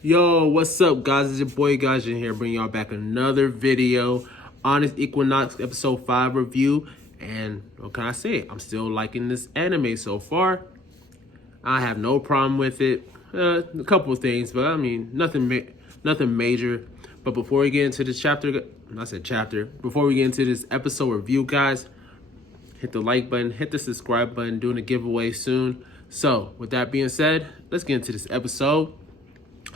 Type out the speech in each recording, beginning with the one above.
Yo, what's up, guys? It's your boy Gaijin here, bringing y'all back another video. Onyx Equinox episode 5 review. And what can I say? I'm still liking this anime so far. I have no problem with it. A couple of things, but I mean, nothing major. But before we get into this before we get into this episode review, guys, hit the like button, hit the subscribe button, doing a giveaway soon. So, with that being said, let's get into this episode.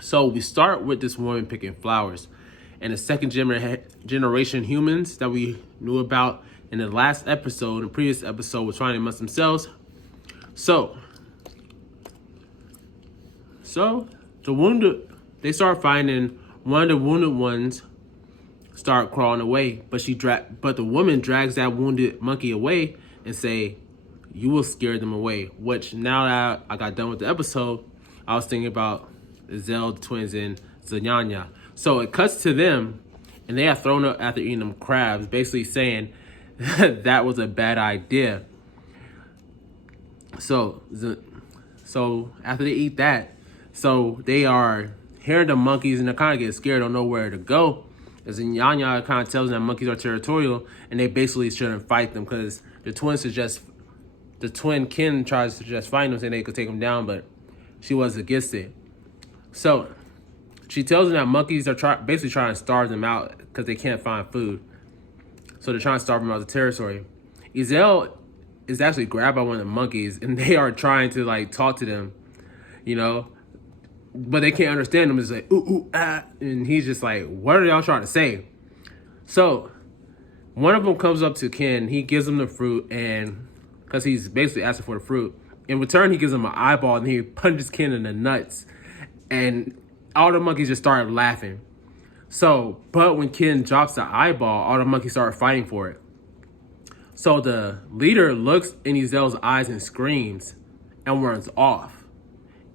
So we start with this woman picking flowers, and the second generation humans that we knew about in the last episode, the previous episode, was trying amongst themselves. So the wounded, they start finding one of the wounded ones start crawling away, but the woman drags that wounded monkey away and say, "You will scare them away." Which, now that I got done with the episode, I was thinking about Izel, the twins, and Zanyanya. So it cuts to them, and they are thrown up after eating them crabs, basically saying that was a bad idea. So after they eat that, so they are hearing the monkeys, and they kind of get scared, don't know where to go. As Zanyanya kind of tells them that monkeys are territorial, and they basically shouldn't fight them because the twin Kin tries to suggest fighting them, saying they could take them down, but she was against it. So she tells them that monkeys are basically trying to starve them out because they can't find food. So they're trying to starve them out of the territory. Izel is actually grabbed by one of the monkeys, and they are trying to talk to them, but they can't understand him. It's like, ooh, ooh, ah. And he's just like, what are y'all trying to say? So one of them comes up to Ken. He gives him the fruit, and because he's basically asking for the fruit. In return, he gives him an eyeball, and he punches Ken in the nuts. And all the monkeys just started laughing. So, but when Ken drops the eyeball, all the monkeys start fighting for it. So the leader looks in Izel's eyes and screams and runs off.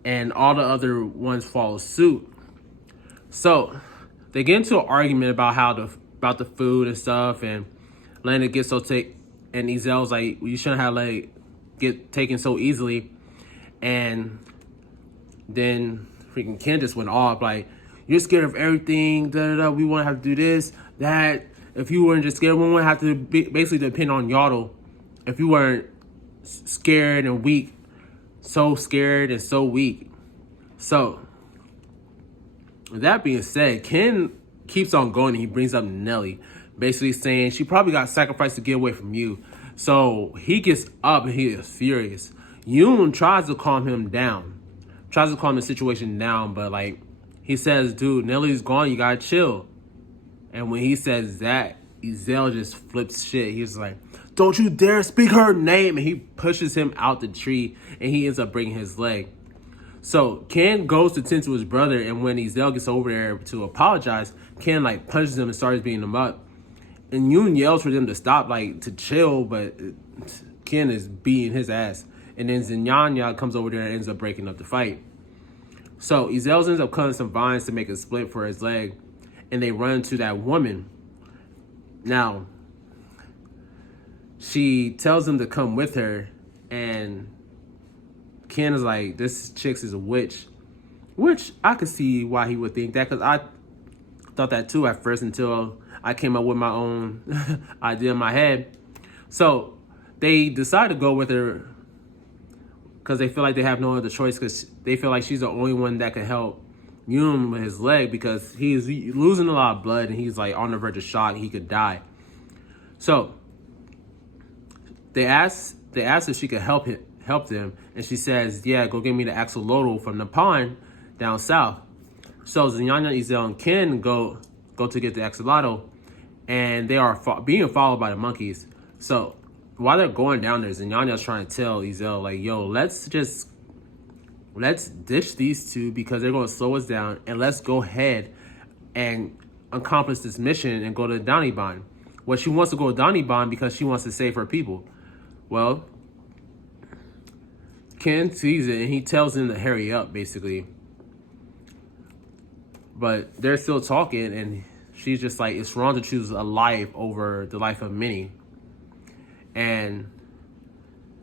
And all the other ones follow suit. So they get into an argument about the food and stuff, and letting it get so and Izel's like, you shouldn't have let it get taken so easily. And then freaking Ken just went off like, you're scared of everything, we wouldn't have to do this, that. If you weren't just scared, we wouldn't have to basically depend on Yaddle. If you weren't scared and weak, so scared and so weak. So with that being said, Ken keeps on going, and he brings up Nelly, basically saying she probably got sacrificed to get away from you. So he gets up and he is furious. Yoon tries to calm the situation down, but he says, dude, Nelly's gone, you gotta chill. And when he says that, Izel just flips shit. He's like, don't you dare speak her name. And he pushes him out the tree, and he ends up breaking his leg. So Ken goes to tend to his brother, and when Izel gets over there to apologize, Ken punches him and starts beating him up. And Yoon yells for them to stop, to chill, but Ken is beating his ass. And then Zanyanya comes over there and ends up breaking up the fight. So Izel ends up cutting some vines to make a split for his leg, and they run into that woman. Now, she tells him to come with her, and Ken is like, this chick is a witch. Which I could see why he would think that, because I thought that too at first until I came up with my own idea in my head. So they decide to go with her because they feel like they have no other choice, because they feel like she's the only one that can help Yoon with his leg, because he's losing a lot of blood, and he's on the verge of shock. He could die. So they asked if she could help them, and she says, yeah, go get me the axolotl from the pond down south. So Zanyanya, Izel, and Ken go to get the axolotl, and they are being followed by the monkeys. So while they're going down there, Zanyanya's trying to tell Izel, yo, let's ditch these two because they're going to slow us down, and let's go ahead and accomplish this mission and go to Danibaan. Well, she wants to go to Danibaan because she wants to save her people. Well, Ken sees it, and he tells him to hurry up, basically. But they're still talking, and she's just like, it's wrong to choose a life over the life of many. And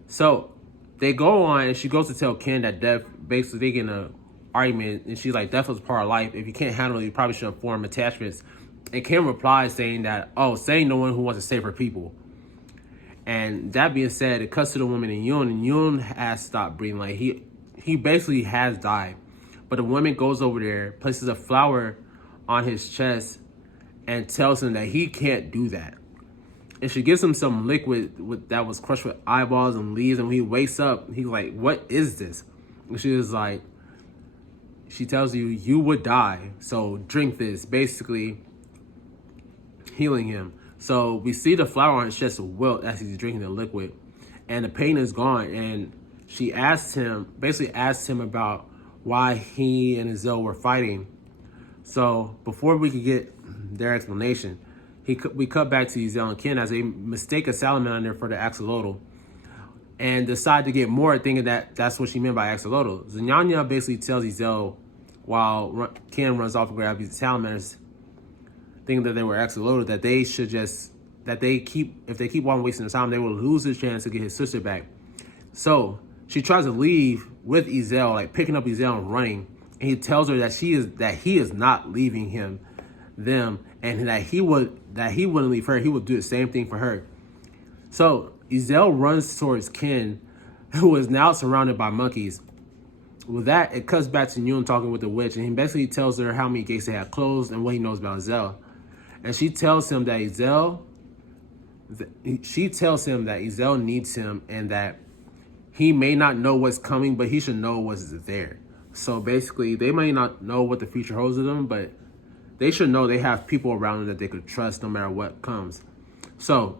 so they go on, and she goes to tell Ken that basically they're gonna argument, and she's like, death is part of life. If you can't handle it, you probably shouldn't form attachments. And Kim replies saying that, oh, saying no one who wants to save her people. And that being said, it cuts to the woman in Yoon, and Yoon has stopped breathing. Like, he basically has died. But the woman goes over there, places a flower on his chest, and tells him that he can't do that. And she gives him some liquid that was crushed with eyeballs and leaves. And when he wakes up, he's like, what is this? And she was like, she tells you, you would die, so drink this, basically healing him. So we see the flower on his chest wilt as he's drinking the liquid, and the pain is gone. And she basically asked him about why he and Izel were fighting. So before we could get their explanation, we cut back to Izel and Ken as they mistake a salamander for the axolotl and decide to get more, thinking that that's what she meant by axolotl. Zinyanya basically tells Izel while Ken runs off and grabs these salamanders, thinking that they were axolotl, that they should just, if they keep on wasting their time, they will lose the chance to get his sister back. So she tries to leave with Izel, like picking up Izel and running. And he tells her that he is not leaving them, and that he wouldn't leave her. He would do the same thing for her. So Izel runs towards Ken, who is now surrounded by monkeys. With that, it cuts back to Yoon talking with the witch, and he basically tells her how many gates they have closed and what he knows about Izel. And she tells him that Izel needs him, and that he may not know what's coming, but he should know what's there. So basically, they may not know what the future holds of them, but they should know they have people around them that they could trust no matter what comes. So,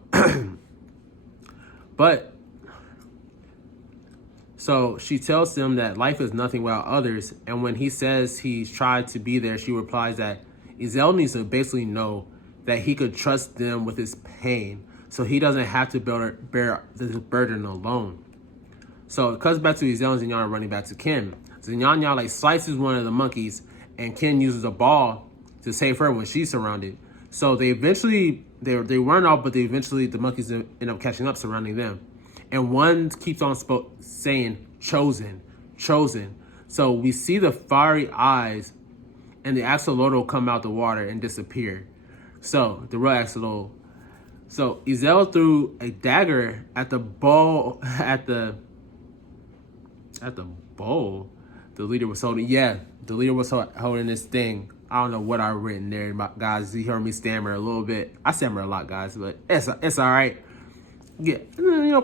so she tells him that life is nothing without others. And when he says he's tried to be there, she replies that Izel needs to basically know that he could trust them with his pain, so he doesn't have to bear this burden alone. So it cuts back to Izel and Zinyanya running back to Ken. Zinyanya like slices one of the monkeys, and Ken uses a ball to save her when she's surrounded. So they run off, but the monkeys end up catching up, surrounding them. And one keeps on saying, chosen, chosen. So we see the fiery eyes and the axolotl come out the water and disappear. So the real axolotl. So Izel threw a dagger at the bowl, at the bowl the leader was holding. Yeah, the leader was holding this thing. I don't know what I've written there, guys. You heard me stammer a little bit. I stammer a lot, guys, but it's all right. Yeah,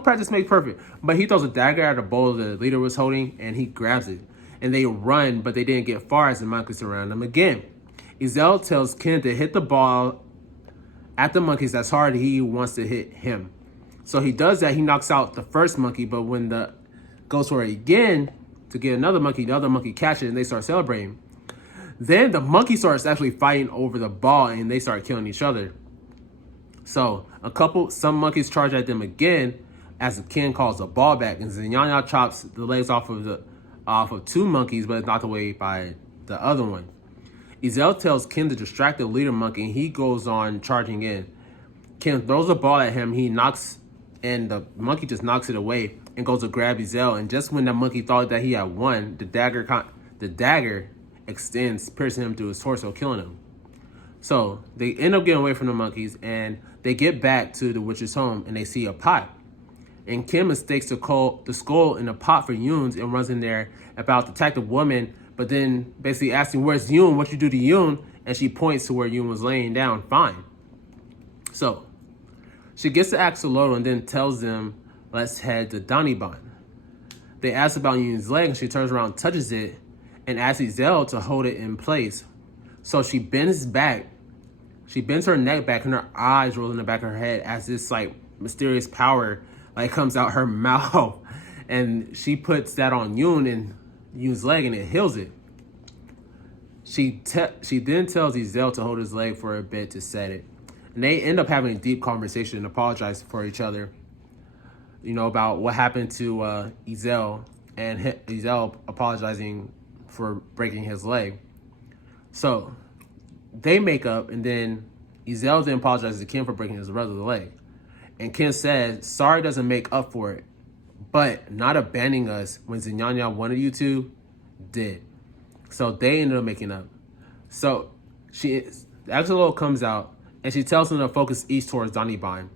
practice makes perfect. But he throws a dagger at the bowl the leader was holding, and he grabs it. And they run, but they didn't get far as the monkeys surround them again. Izel tells Ken to hit the ball at the monkeys as hard as he wants to hit him. So he does that. He knocks out the first monkey, but when the goes for it again to get another monkey, the other monkey catches it, and they start celebrating. Then the monkey starts actually fighting over the ball, and they start killing each other. So some monkeys charge at them again as the Ken calls the ball back, and Zinyanya chops the legs off of two monkeys, but it's knocked away by the other one. Izel tells Ken to distract the leader monkey, and he goes on charging in. Ken throws a ball at him, and the monkey just knocks it away and goes to grab Izel. And just when the monkey thought that he had won, the dagger extends, piercing him through his torso, killing him. So they end up getting away from the monkeys, and they get back to the witch's home, and they see a pot. And Kim mistakes the skull in a pot for Yoon's and runs in there about to attack the woman, but then basically asking, where's Yoon? What you do to Yoon? And she points to where Yoon was laying down fine. So she gets the axolotl and then tells them, let's head to Danibaan. They ask about Yoon's leg, and she turns around, touches it, and asks Izel to hold it in place. So she bends her neck back, and her eyes roll in the back of her head as this like mysterious power like comes out her mouth, and she puts that on Yoon and Yoon's leg, and it heals it. She then tells Izel to hold his leg for a bit to set it, and they end up having a deep conversation and apologize for each other. About what happened to Izel, and Izel apologizing for breaking his leg. So they make up, and then Izel then apologizes to Ken for breaking his brother's leg. And Ken says, sorry doesn't make up for it, but not abandoning us when Zinyanya wanted you to, did. So they ended up making up. So Axolotl comes out and she tells them to focus east towards Danibaan.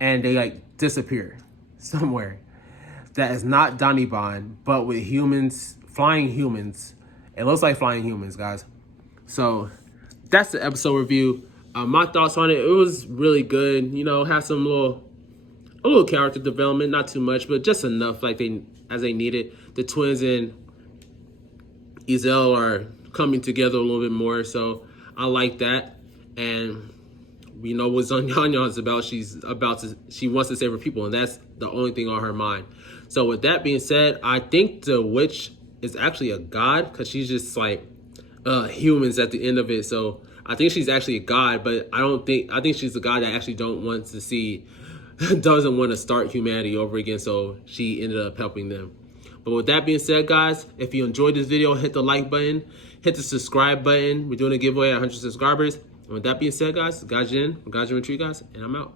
And they like disappear somewhere. That is not Danibaan, but with humans, flying humans. It looks like flying humans, guys. So that's the episode review. My thoughts on it, it was really good. You know, had some a little character development, not too much, but just enough like as they needed. The twins and Izel are coming together a little bit more, so I like that. And we know what Zonyanya is about. She wants to save her people, and that's the only thing on her mind. So with that being said, I think the witch is actually a god, because she's just like humans at the end of it. So I think she's actually a god, but I think she's a god that actually doesn't want to start humanity over again. So she ended up helping them. But with that being said, guys, if you enjoyed this video, hit the like button, hit the subscribe button. We're doing a giveaway at 100 subscribers. And with that being said, guys, Gajin, Retreat, guys, and I'm out.